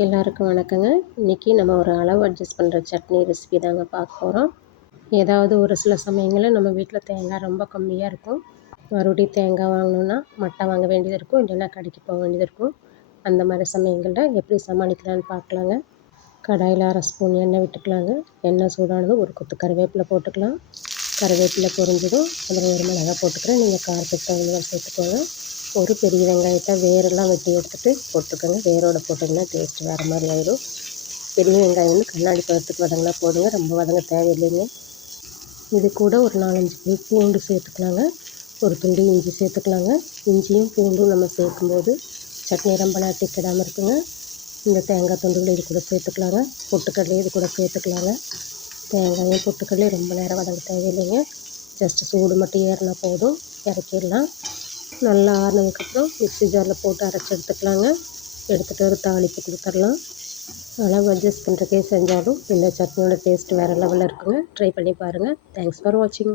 எல்லாருக்கும் வணக்கங்க. இன்றைக்கி நம்ம ஒரு அளவு அட்ஜஸ்ட் பண்ணுற சட்னி ரெசிபி தாங்க பார்க்க போகிறோம் ஏதாவது ஒரு சில சமயங்களில் நம்ம வீட்டில் தேங்காய் ரொம்ப கம்மியாக இருக்கும். மறுபடியும் தேங்காய் வாங்கணுன்னா மட்டை வாங்க வேண்டியது இருக்கும். இல்லைன்னா கடைக்கு போக வேண்டியது இருக்கும். அந்த மாதிரி சமயங்களில் எப்படி சமாளிக்கலான்னு பார்க்கலாங்க. கடாயில் அரை ஸ்பூன் எண்ணெய் விட்டுக்கலாங்க. எண்ணெய் சூடானதும் ஒரு கொத்து கருவேப்பிலை போட்டுக்கலாம். கருவேப்பிலை பொரிஞ்சதும் அதில் ஒரு மிளகாய் போட்டுக்கிறேன். நீங்கள் காரத்துக்கு தகுந்த சேர்த்துக்கோங்க. ஒரு பெரிய வெங்காயத்தை வேரெல்லாம் வெட்டி எடுத்துகிட்டு போட்டுக்கோங்க. வேரோடு போட்டிங்கன்னா டேஸ்ட் வேறு மாதிரி ஆயிடும் பெரிய வெங்காயம் வந்து கண்ணாடி பழத்துக்கு வதங்கினா போதுங்க. ரொம்ப வதங்க தேவையில்லைங்க. இது கூட ஒரு நாலஞ்சு பூ பூண்டு சேர்த்துக்கலாங்க. ஒரு துண்டு இஞ்சி சேர்த்துக்கலாங்க. இஞ்சியும் பூண்டும் நம்ம சேர்க்கும்போது சட்னி ரொம்ப நாட்டி கிடாமல் இருக்குங்க. இந்த தேங்காய் துண்டுகள் இது கூட சேர்த்துக்கலாங்க. பொட்டுக்கடலை இது கூட சேர்த்துக்கலாங்க. தேங்காயும் பொட்டுக்கடலையும் ரொம்ப நேரம் வதங்க தேவையில்லைங்க. ஜஸ்ட்டு சூடு மட்டும் ஏறினா போதும். இறக்கிடலாம். நல்லா ஆறினதுக்கப்புறம் மிக்ஸி ஜாரில் போட்டு அரைச்சி எடுத்துக்கலாங்க. எடுத்துகிட்டு ஒரு தாளிப்பு கொடுத்துர்லாம் அளவு அட்ஜஸ்ட் பண்ணுறக்கே செஞ்சாலும் இந்த சட்னியோட டேஸ்ட் வேறு லெவலில் இருக்குங்க. ட்ரை பண்ணி பாருங்கள் தேங்க்ஸ் ஃபார் வாட்சிங்